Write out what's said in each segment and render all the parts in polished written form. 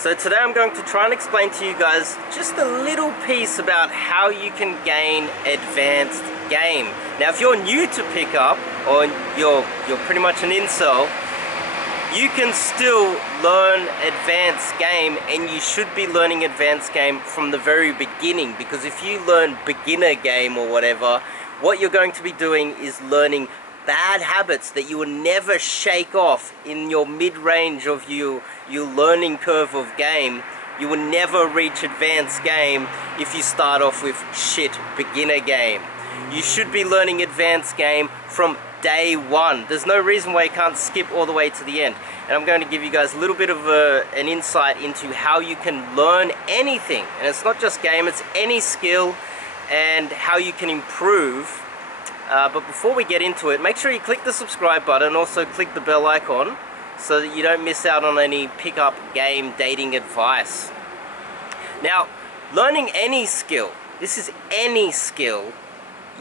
So today I'm going to try and explain to you guys just a little piece about how you can gain advanced game. Now if you're new to pickup, or you're pretty much an incel, you can still learn advanced game, and you should be learning advanced game from the very beginning, because if you learn beginner game or whatever, what you're going to be doing is learning bad habits that you will never shake off in your mid-range of your learning curve of game. You will never reach advanced game if you start off with shit beginner game. You should be learning advanced game from day one. There's no reason why you can't skip all the way to the end. And I'm going to give you guys a little bit of an insight into how you can learn anything. And it's not just game, it's any skill, and how you can improve. But before we get into it, make sure you click the subscribe button, also click the bell icon so that you don't miss out on any pickup game dating advice. Now, learning any skill, this is any skill,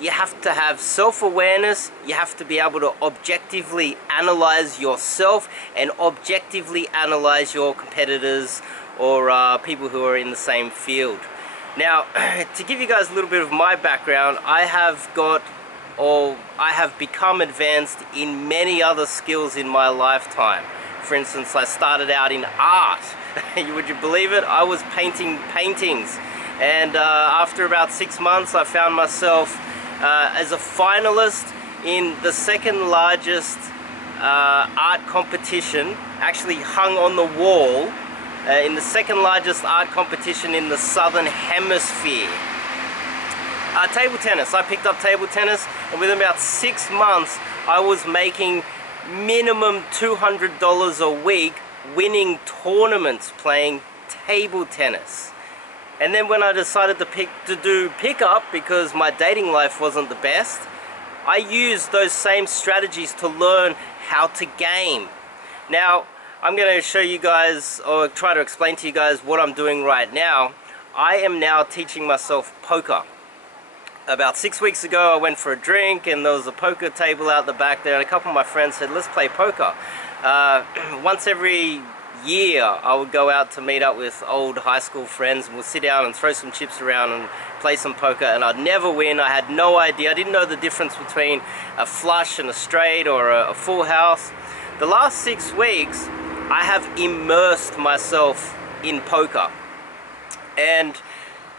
you have to have self-awareness, you have to be able to objectively analyze yourself and objectively analyze your competitors or people who are in the same field. Now, to give you guys a little bit of my background, I have become advanced in many other skills in my lifetime. For instance, I started out in art. Would you believe it? I was painting paintings, and after about 6 months I found myself as a finalist in the second largest art competition, actually hung on the wall, in the second largest art competition in the southern hemisphere. Table tennis. I picked up table tennis, and within about 6 months I was making minimum $200 a week winning tournaments playing table tennis. And then when I decided to do pickup, because my dating life wasn't the best, I used those same strategies to learn how to game. Now I'm going to show you guys, or try to explain to you guys, what I'm doing right now. I am now teaching myself poker. About 6 weeks ago I went for a drink, and there was a poker table out the back there, and a couple of my friends said, let's play poker. Once every year I would go out to meet up with old high school friends, and we'll sit down and throw some chips around and play some poker, and I'd never win. I had no idea. I didn't know the difference between a flush and a straight, or a full house. The last 6 weeks I have immersed myself in poker. And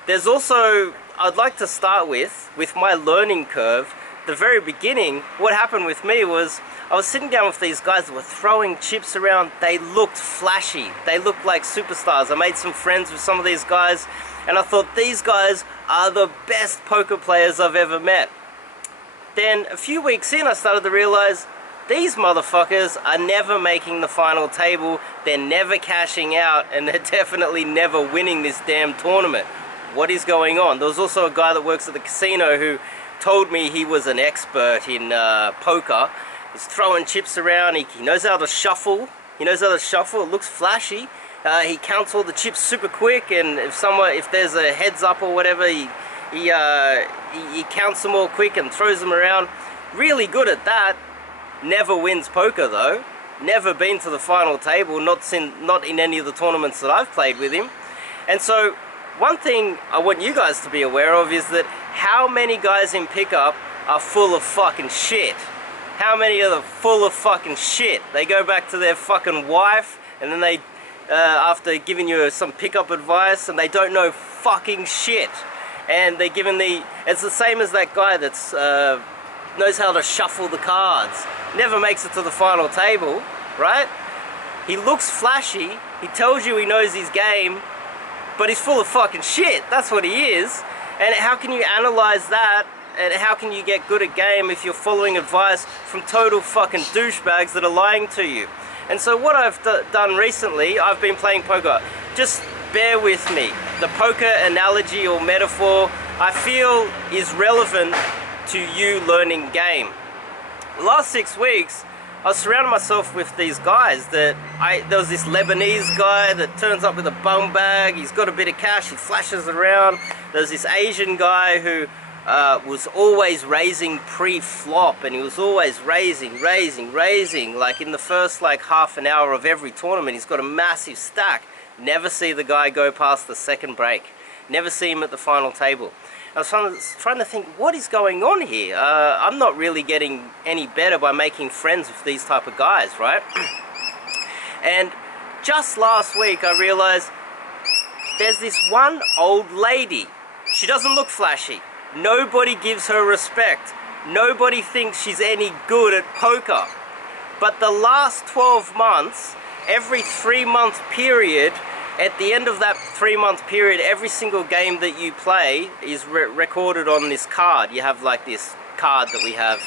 there's also, I'd like to start with my learning curve. The very beginning, what happened with me was, I was sitting down with these guys that were throwing chips around. They looked flashy. They looked like superstars. I made some friends with some of these guys, and I thought, these guys are the best poker players I've ever met. Then a few weeks in, I started to realize, these motherfuckers are never making the final table, they're never cashing out, and they're definitely never winning this damn tournament. What is going on? There was also a guy that works at the casino who told me he was an expert in poker. He's throwing chips around, he knows how to shuffle. He knows how to shuffle, it looks flashy. He counts all the chips super quick, and if there's a heads up or whatever, he counts them all quick and throws them around. Really good at that. Never wins poker though. Never been to the final table, not in any of the tournaments that I've played with him. And so one thing I want you guys to be aware of is that how many guys in pickup are full of fucking shit. How many are full of fucking shit? They go back to their fucking wife, and then they, after giving you some pickup advice, and they don't know fucking shit. And they're given it's the same as that guy that's knows how to shuffle the cards. Never makes it to the final table, right? He looks flashy, he tells you he knows his game, but he's full of fucking shit. That's what he is. And how can you analyze that, and how can you get good at game if you're following advice from total fucking douchebags that are lying to you? And so what I've done recently, I've been playing poker. Just bear with me. The poker analogy or metaphor, I feel, is relevant to you learning game. The last 6 weeks I was surrounding myself with these guys there was this Lebanese guy that turns up with a bum bag. He's got a bit of cash, he flashes around. There's this Asian guy who was always raising pre-flop, and he was always raising, like in the first half an hour of every tournament he's got a massive stack. Never see the guy go past the second break. Never see him at the final table. I was trying to think, what is going on here? I'm not really getting any better by making friends with these type of guys, right? And just last week I realized there's this one old lady. She doesn't look flashy. Nobody gives her respect. Nobody thinks she's any good at poker. But the last 12 months, every 3-month period, at the end of that 3-month period, every single game that you play is recorded on this card. You have like this card that we have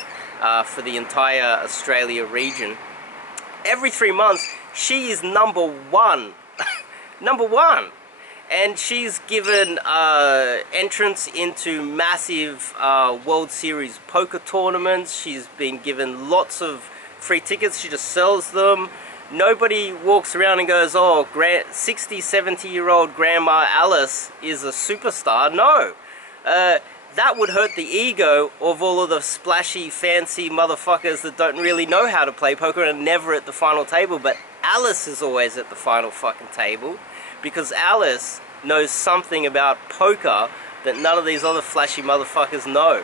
for the entire Australia region. Every 3 months, she is number one. Number one. And she's given entrance into massive World Series poker tournaments. She's been given lots of free tickets. She just sells them. Nobody walks around and goes, oh, 60, 70-year-old Grandma Alice is a superstar. No. That would hurt the ego of all of the splashy, fancy motherfuckers that don't really know how to play poker and never at the final table. But Alice is always at the final fucking table because Alice knows something about poker that none of these other flashy motherfuckers know.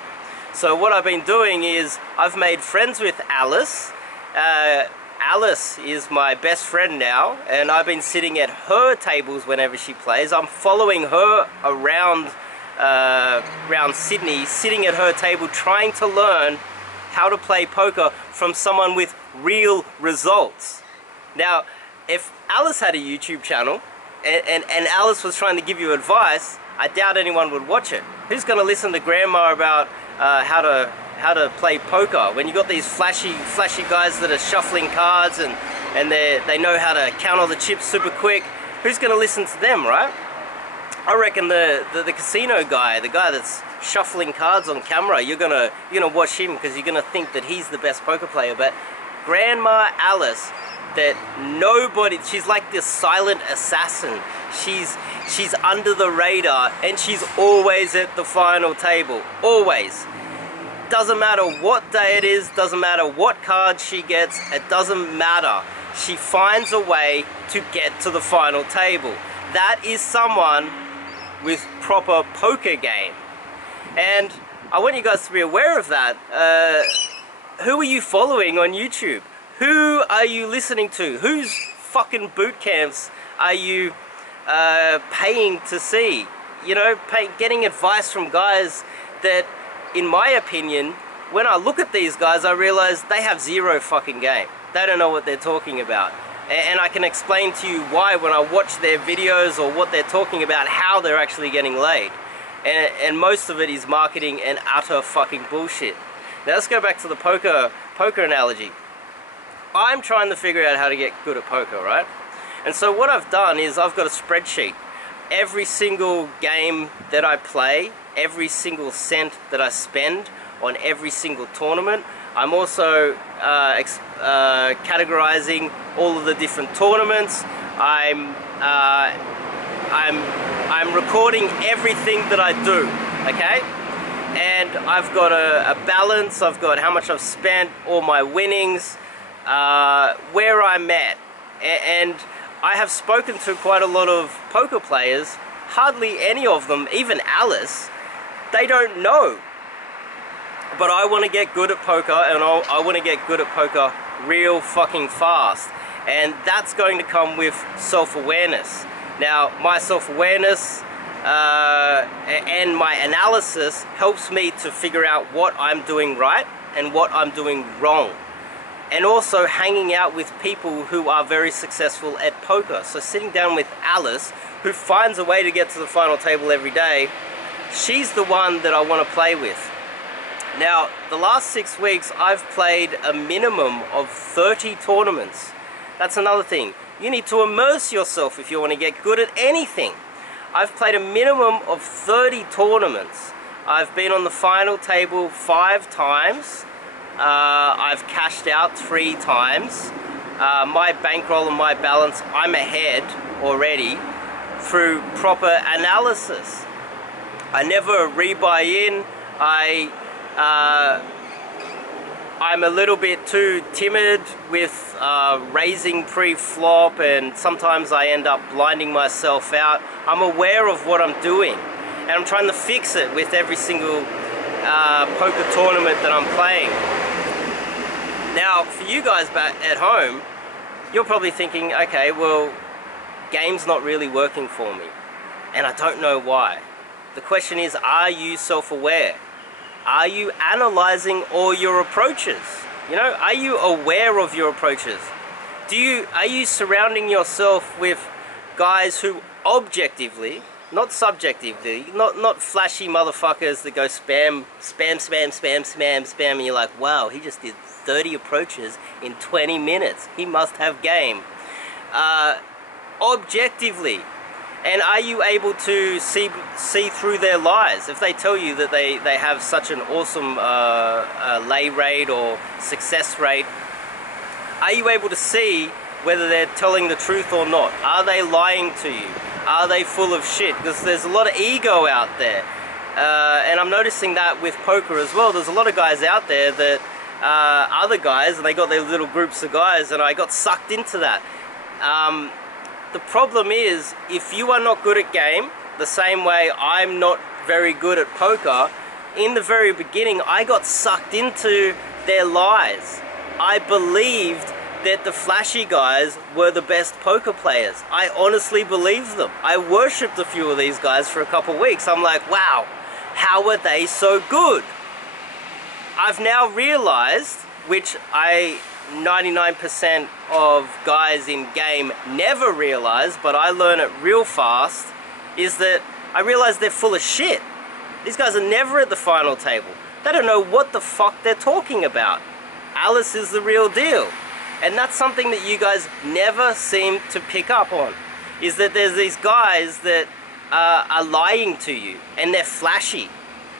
So what I've been doing is I've made friends with Alice. Alice is my best friend now, and I've been sitting at her tables whenever she plays. I'm following her around Sydney, sitting at her table, trying to learn how to play poker from someone with real results. Now, if Alice had a YouTube channel, and Alice was trying to give you advice, I doubt anyone would watch it. Who's going to listen to Grandma about how to play poker when you got these flashy guys that are shuffling cards and they know how to count all the chips super quick? Who's going to listen to them, right? I reckon the casino guy, the guy that's shuffling cards on camera, you're gonna watch him because you're gonna think that he's the best poker player. But Grandma Alice, that nobody, she's like this silent assassin. She's under the radar and she's always at the final table. Always. Doesn't matter what day it is, doesn't matter what card she gets, it doesn't matter. She finds a way to get to the final table. That is someone with proper poker game. And I want you guys to be aware of that. Who are you following on YouTube? Who are you listening to? Whose fucking boot camps are you paying to see? You know, getting advice from guys that, in my opinion, when I look at these guys, I realize they have zero fucking game. They don't know what they're talking about. And I can explain to you why when I watch their videos or what they're talking about, how they're actually getting laid. And most of it is marketing and utter fucking bullshit. Now let's go back to the poker analogy. I'm trying to figure out how to get good at poker, right? And so what I've done is I've got a spreadsheet. Every single game that I play, every single cent that I spend on every single tournament. I'm also categorizing all of the different tournaments. I'm recording everything that I do, okay? And I've got a balance, I've got how much I've spent, all my winnings, where I'm at. And I have spoken to quite a lot of poker players. Hardly any of them, even Alice, they don't know. But I want to get good at poker, and I want to get good at poker real fucking fast. And that's going to come with self-awareness. Now, my self-awareness and my analysis helps me to figure out what I'm doing right and what I'm doing wrong. And also hanging out with people who are very successful at poker. So sitting down with Alice, who finds a way to get to the final table every day, she's the one that I want to play with. Now, the last 6 weeks, I've played a minimum of 30 tournaments. That's another thing. You need to immerse yourself if you want to get good at anything. I've played a minimum of 30 tournaments. I've been on the final table 5 times. I've cashed out 3 times. My bankroll and my balance, I'm ahead already through proper analysis. I never rebuy in. I'm a little bit too timid with raising pre-flop, and sometimes I end up blinding myself out. I'm aware of what I'm doing, and I'm trying to fix it with every single poker tournament that I'm playing. Now, for you guys back at home, you're probably thinking, okay, well, game's not really working for me, and I don't know why. The question is, are you self-aware? Are you analyzing all your approaches? You know, are you aware of your approaches? Are you surrounding yourself with guys who objectively, not subjectively, not flashy motherfuckers that go spam, and you're like, wow, he just did 30 approaches in 20 minutes. He must have game. Objectively. And are you able to see through their lies? If they tell you that they have such an awesome lay rate or success rate, are you able to see whether they're telling the truth or not? Are they lying to you? Are they full of shit? Because there's a lot of ego out there. And I'm noticing that with poker as well. There's a lot of guys out there that other guys, and they got their little groups of guys, and I got sucked into that. The problem is, if you are not good at game, the same way I'm not very good at poker, in the very beginning I got sucked into their lies. I believed that the flashy guys were the best poker players. I honestly believed them. I worshipped a few of these guys for a couple of weeks. I'm like, wow, how are they so good? I've now realized, which 99% of guys in game never realize, but I learn it real fast, is that I realize they're full of shit. These guys are never at the final table. They don't know what the fuck they're talking about. Alice is the real deal. And that's something that you guys never seem to pick up on, is that there's these guys that are lying to you, and they're flashy,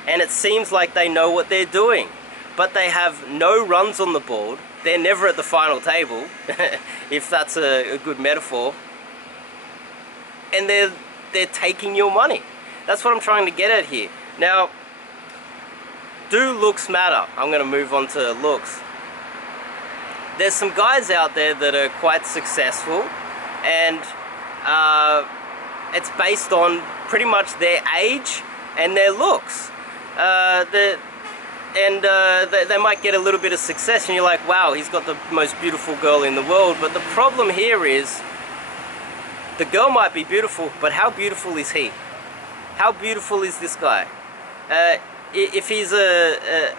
and it seems like they know what they're doing, but they have no runs on the board. They're never at the final table, if that's a good metaphor. And they're taking your money. That's what I'm trying to get at here. Now, do looks matter? I'm going to move on to looks. There's some guys out there that are quite successful, and it's based on pretty much their age and their looks. They might get a little bit of success, and you're like, wow, he's got the most beautiful girl in the world. But the problem here is, the girl might be beautiful, but how beautiful is he? How beautiful is this guy? If he's a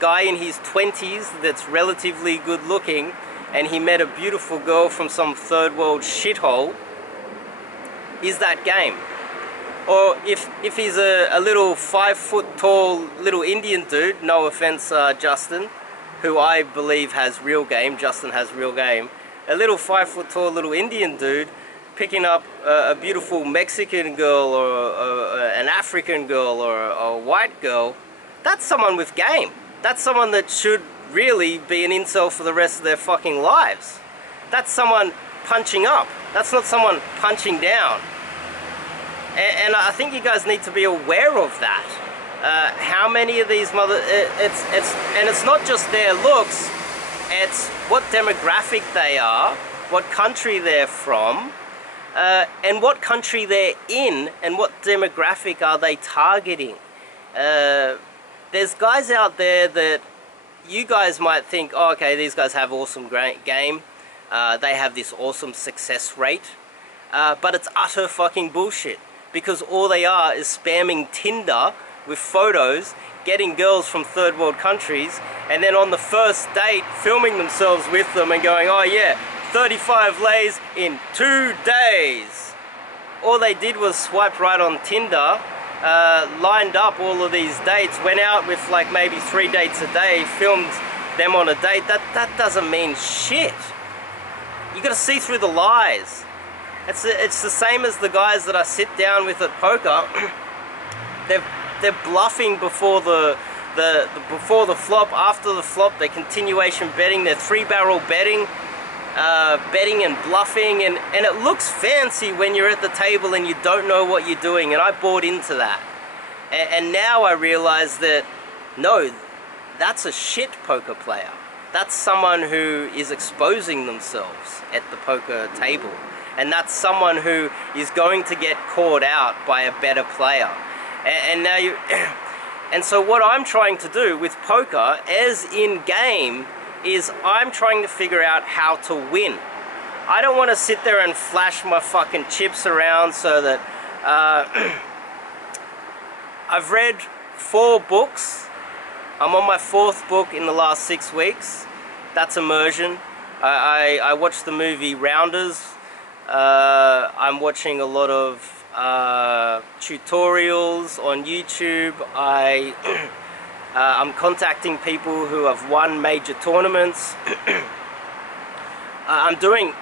guy in his 20s that's relatively good looking, and he met a beautiful girl from some third world shithole, is that game? Or if he's a little 5 foot tall little Indian dude, no offense Justin, who I believe has real game, Justin has real game, a little 5 foot tall little Indian dude picking up a beautiful Mexican girl, or an African girl, or a white girl, that's someone with game. That's someone that should really be an incel for the rest of their fucking lives. That's someone punching up. That's not someone punching down. And I think you guys need to be aware of that. How many of these it's not just their looks, it's what demographic they are, what country they're from, and what country they're in, and what demographic are they targeting. There's guys out there that you guys might think, oh, okay, these guys have awesome game, they have this awesome success rate, but it's utter fucking bullshit. Because all they are is spamming Tinder with photos, getting girls from third world countries, and then on the first date filming themselves with them and going, oh yeah, 35 lays in 2 days. All they did was swipe right on Tinder, lined up all of these dates, went out with like maybe 3 dates a day, filmed them on a date. That doesn't mean shit. You gotta see through the lies. It's the same as the guys that I sit down with at poker. They're bluffing before the flop, after the flop. They're continuation betting. They're 3-barrel betting, betting and bluffing, and it looks fancy when you're at the table and you don't know what you're doing. And I bought into that, and now I realize that no, that's a shit poker player. That's someone who is exposing themselves at the poker table. And that's someone who is going to get caught out by a better player. And now you... And so what I'm trying to do with poker, as in game, is I'm trying to figure out how to win. I don't want to sit there and flash my fucking chips around so that... I've read 4 books. I'm on my 4th book in the last 6 weeks. That's immersion. I watched the movie Rounders. I'm watching a lot of tutorials on YouTube. I'm contacting people who have won major tournaments. I'm doing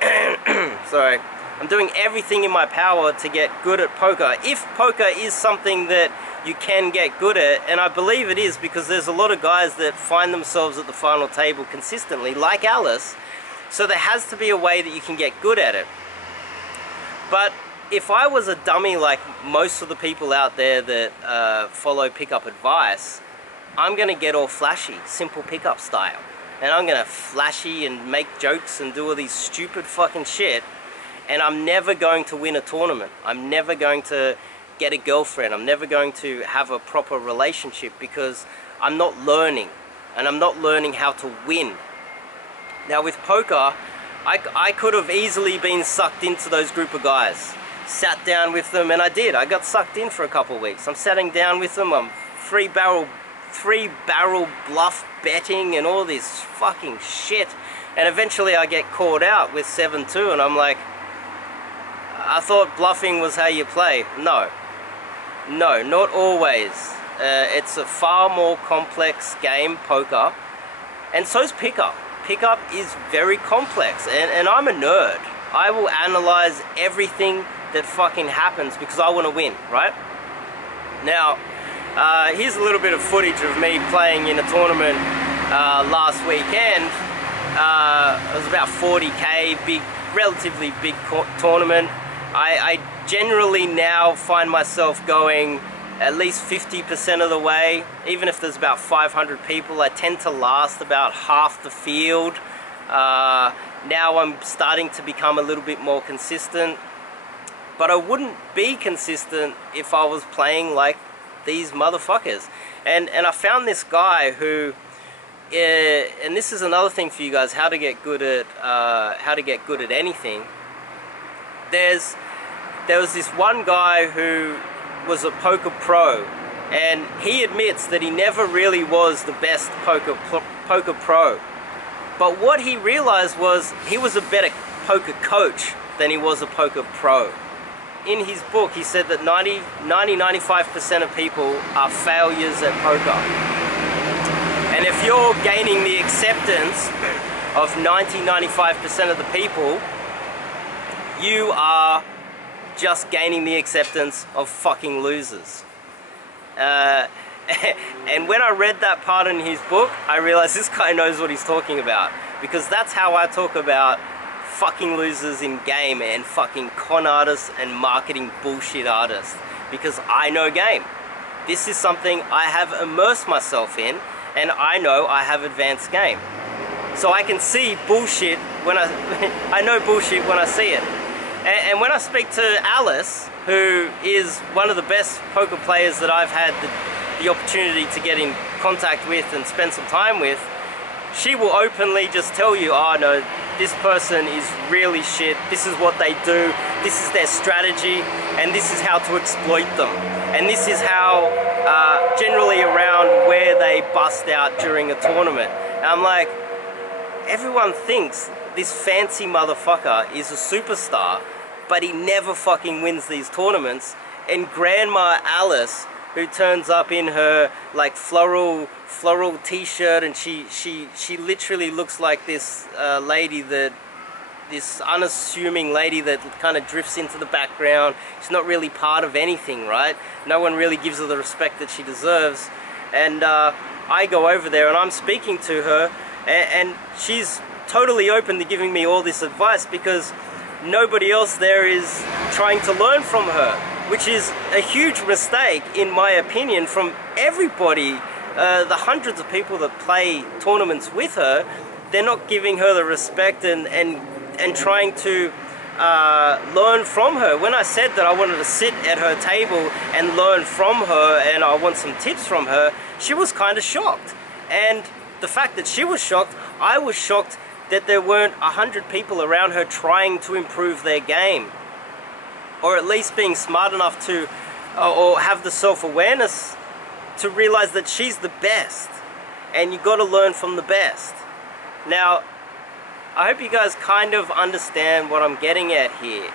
sorry, I'm doing everything in my power to get good at poker. If poker is something that you can get good at, and I believe it is, because there's a lot of guys that find themselves at the final table consistently, like Alice, so there has to be a way that you can get good at it. But if I was a dummy like most of the people out there that follow pickup advice, I'm going to get all flashy, simple pickup style. And I'm going to flashy and make jokes and do all these stupid fucking shit. And I'm never going to win a tournament. I'm never going to get a girlfriend. I'm never going to have a proper relationship, because I'm not learning. And I'm not learning how to win. Now with poker, I could have easily been sucked into those group of guys. Sat down with them, and I did. I got sucked in for a couple of weeks. I'm sitting down with them. I'm three barrel bluff betting and all this fucking shit. And eventually I get caught out with 7-2, and I'm like, I thought bluffing was how you play. No, not always. It's a far more complex game, poker, and so's pickup. Pickup is very complex, and I'm a nerd. I will analyze everything that fucking happens because I want to win, right? Now, here's a little bit of footage of me playing in a tournament last weekend. It was about 40k, relatively big tournament. I generally now find myself going at least 50% of the way. Even if there's about 500 people, I tend to last about half the field. Now I'm starting to become a little bit more consistent, but I wouldn't be consistent if I was playing like these motherfuckers. And I found this guy who, and this is another thing for you guys, how to get good at anything. There was this one guy who was a poker pro, and he admits that he never really was the best poker pro. But what he realized was he was a better poker coach than he was a poker pro. In his book, he said that 90-95% of people are failures at poker. And if you're gaining the acceptance of 90-95% of the people, you are just gaining the acceptance of fucking losers. And when I read that part in his book, I realized this guy knows what he's talking about, because that's how I talk about fucking losers in game and fucking con artists and marketing bullshit artists, because I know game. This is something I have immersed myself in, and I know I have advanced game. So I can see bullshit when I know bullshit when I see it. And when I speak to Alice, who is one of the best poker players that I've had the opportunity to get in contact with and spend some time with, she will openly just tell you, oh no, this person is really shit, this is what they do, this is their strategy, and this is how to exploit them. And this is how, generally around where they bust out during a tournament. And I'm like, everyone thinks this fancy motherfucker is a superstar, but he never fucking wins these tournaments. And Grandma Alice, who turns up in her like floral t-shirt, and she literally looks like this lady that, this unassuming lady that kind of drifts into the background. She's not really part of anything, right? No one really gives her the respect that she deserves. And I go over there and I'm speaking to her, and she's totally open to giving me all this advice, because nobody else there is trying to learn from her, which is a huge mistake in my opinion from everybody the hundreds of people that play tournaments with her, they're not giving her the respect and trying to learn from her. When I said that I wanted to sit at her table and learn from her and I want some tips from her, she was kind of shocked. And the fact that she was shocked, I was shocked that there weren't 100 people around her trying to improve their game, or at least being smart enough to or have the self-awareness to realize that she's the best and you got to learn from the best. Now, I hope you guys kind of understand what I'm getting at here.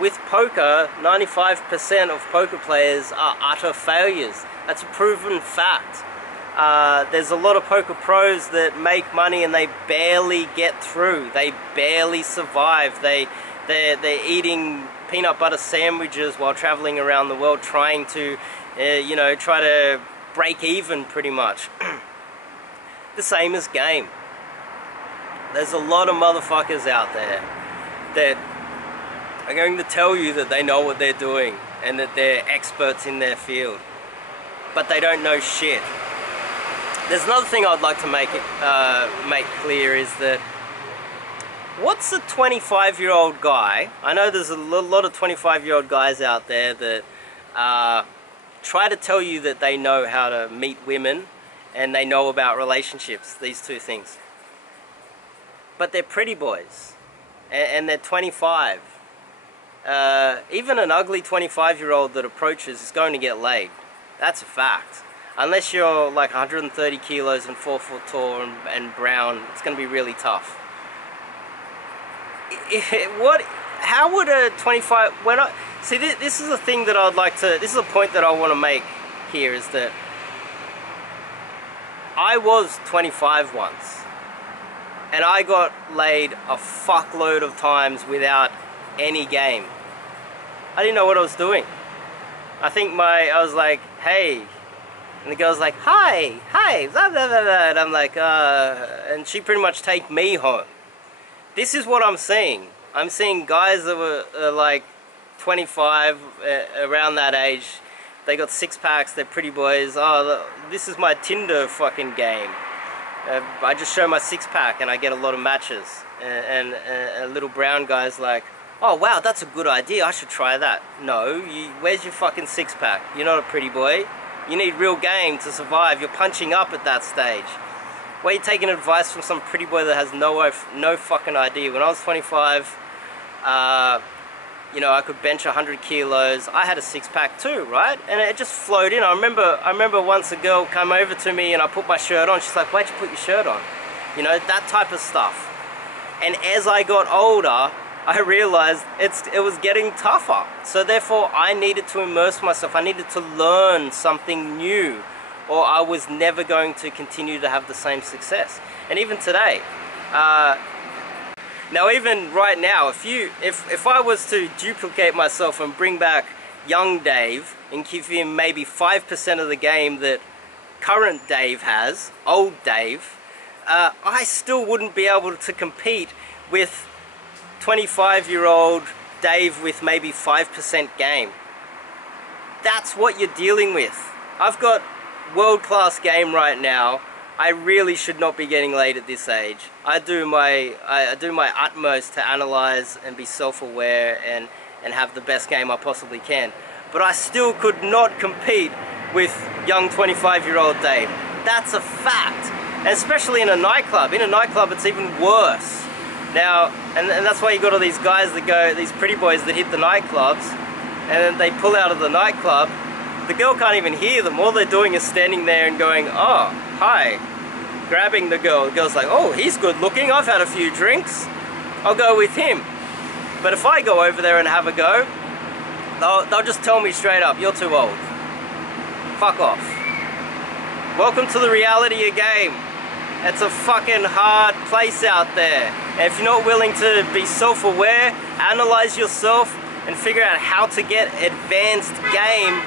With poker, 95% of poker players are utter failures. That's a proven fact. There's a lot of poker pros that make money and they barely get through. They barely survive. They're eating peanut butter sandwiches while traveling around the world, trying to, try to break even pretty much. The same as game. There's a lot of motherfuckers out there that are going to tell you that they know what they're doing and that they're experts in their field, but they don't know shit. There's another thing I'd like to make clear is that what's a 25-year-old guy? I know there's a lot of 25-year-old guys out there that try to tell you that they know how to meet women and they know about relationships, these two things. But they're pretty boys and they're 25. Even an ugly 25-year-old that approaches is going to get laid. That's a fact. Unless you're like 130 kilos and 4 foot tall and brown, it's going to be really tough. How would a 25... See, this is the thing that I'd like to... This is a point that I want to make here, is that I was 25 once. And I got laid a fuckload of times without any game. I didn't know what I was doing. I was like, hey... And the girl's like, hi, blah, blah, blah, blah. And I'm like, and she pretty much take me home. This is what I'm seeing. I'm seeing guys that were like 25, around that age. They got six-packs, they're pretty boys. Oh, this is my Tinder fucking game. I just show my six-pack and I get a lot of matches. And a little brown guy's like, oh wow, that's a good idea, I should try that. No, where's your fucking six-pack? You're not a pretty boy. You need real game to survive. You're punching up at that stage. Why are you taking advice from some pretty boy that has no fucking idea? When I was 25, I could bench 100 kilos. I had a six-pack too, right? And it just flowed in. I remember once a girl came over to me and I put my shirt on. She's like, why'd you put your shirt on? You know, that type of stuff. And as I got older, I realized it was getting tougher. So therefore, I needed to immerse myself. I needed to learn something new, or I was never going to continue to have the same success. And even today, now even right now, if I was to duplicate myself and bring back young Dave and give him maybe 5% of the game that current Dave has, old Dave, I still wouldn't be able to compete with 25-year-old Dave with maybe 5% game. That's what you're dealing with. I've got world-class game right now. I really should not be getting laid at this age. I do my utmost to analyze and be self-aware and have the best game I possibly can. But I still could not compete with young 25-year-old Dave. That's a fact. And especially in a nightclub. In a nightclub, it's even worse. Now, and that's why you got all these guys that go, these pretty boys that hit the nightclubs, and then they pull out of the nightclub. The girl can't even hear them. All they're doing is standing there and going, oh, hi. Grabbing the girl. The girl's like, oh, he's good looking. I've had a few drinks. I'll go with him. But if I go over there and have a go, they'll just tell me straight up, you're too old. Fuck off. Welcome to the reality of game. It's a fucking hard place out there. And if you're not willing to be self-aware, analyze yourself, and figure out how to get advanced game.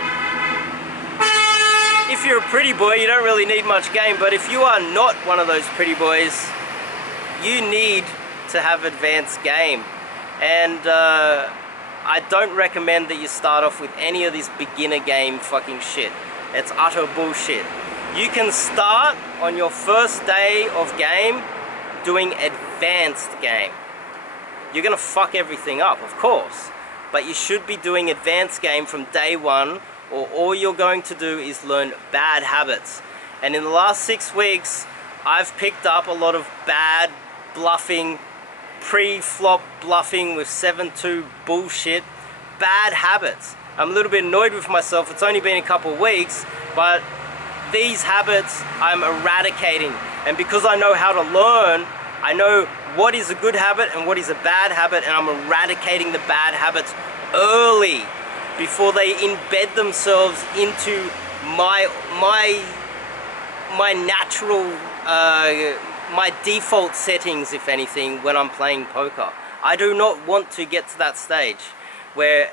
If you're a pretty boy, you don't really need much game, but if you are not one of those pretty boys, you need to have advanced game. And I don't recommend that you start off with any of this beginner game fucking shit. It's utter bullshit. You can start on your first day of game doing advanced game. You're gonna fuck everything up, of course, but you should be doing advanced game from day one, or all you're going to do is learn bad habits. And in the last 6 weeks, I've picked up a lot of bad bluffing, pre-flop bluffing with 7-2 bullshit, bad habits. I'm a little bit annoyed with myself. It's only been a couple of weeks, but these habits I'm eradicating. And because I know how to learn, I know what is a good habit and what is a bad habit, and I'm eradicating the bad habits early before they embed themselves into my natural, my default settings, if anything, when I'm playing poker. I do not want to get to that stage where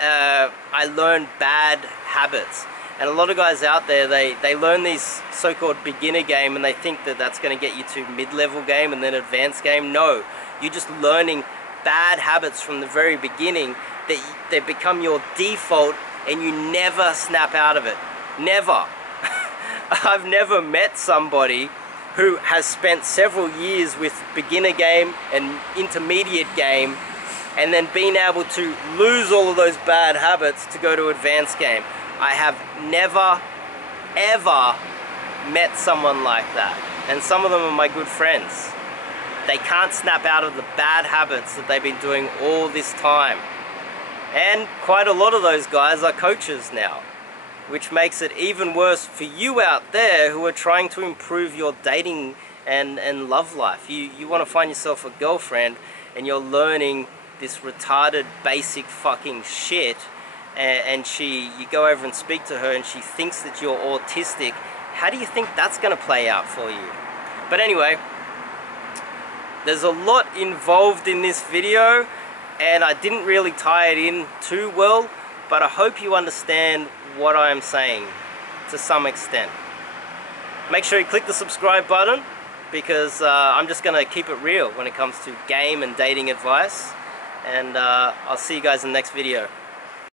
I learn bad habits. And a lot of guys out there, they learn these so-called beginner game and they think that that's going to get you to mid-level game and then advanced game. No, you're just learning bad habits from the very beginning that they become your default and you never snap out of it. Never. I've never met somebody who has spent several years with beginner game and intermediate game and then been able to lose all of those bad habits to go to advanced game. I have never, ever met someone like that. And some of them are my good friends. They can't snap out of the bad habits that they've been doing all this time. And quite a lot of those guys are coaches now, which makes it even worse for you out there who are trying to improve your dating and love life. You want to find yourself a girlfriend and you're learning this retarded basic fucking shit, and you go over and speak to her and she thinks that you're autistic. How do you think that's going to play out for you? But anyway, there's a lot involved in this video and I didn't really tie it in too well, but I hope you understand what I am saying to some extent. Make sure you click the subscribe button, because I'm just going to keep it real when it comes to game and dating advice. And I'll see you guys in the next video.